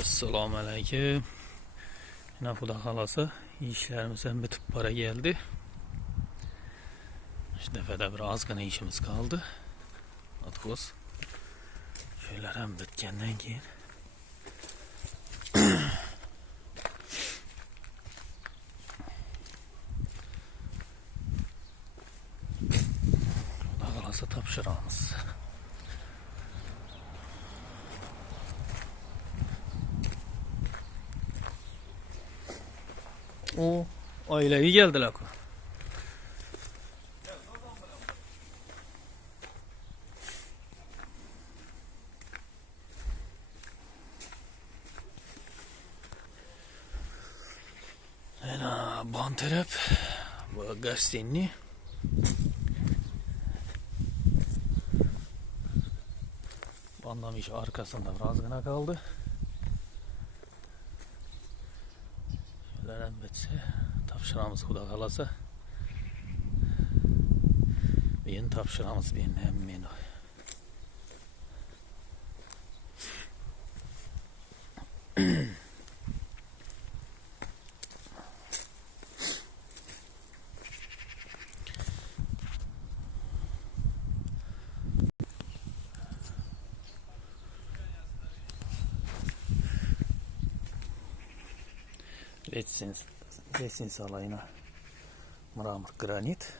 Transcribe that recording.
Esselamu Aleyküm. Yine Huda halası işlerimizden bitip para geldi. Şu defede bir azgın işimiz kaldı. Atkoz. Şöyle hem bitkenden giyin. Huda halası tapşırağımız. O aileyi geldiler. Banterep bu gazetenli bandamış arkasında biraz gına kaldı. Şöyle bitse tapşırağımız Huda kalasa beyin tapşırağımız beyin hemen Reçsin salayına mramor granit.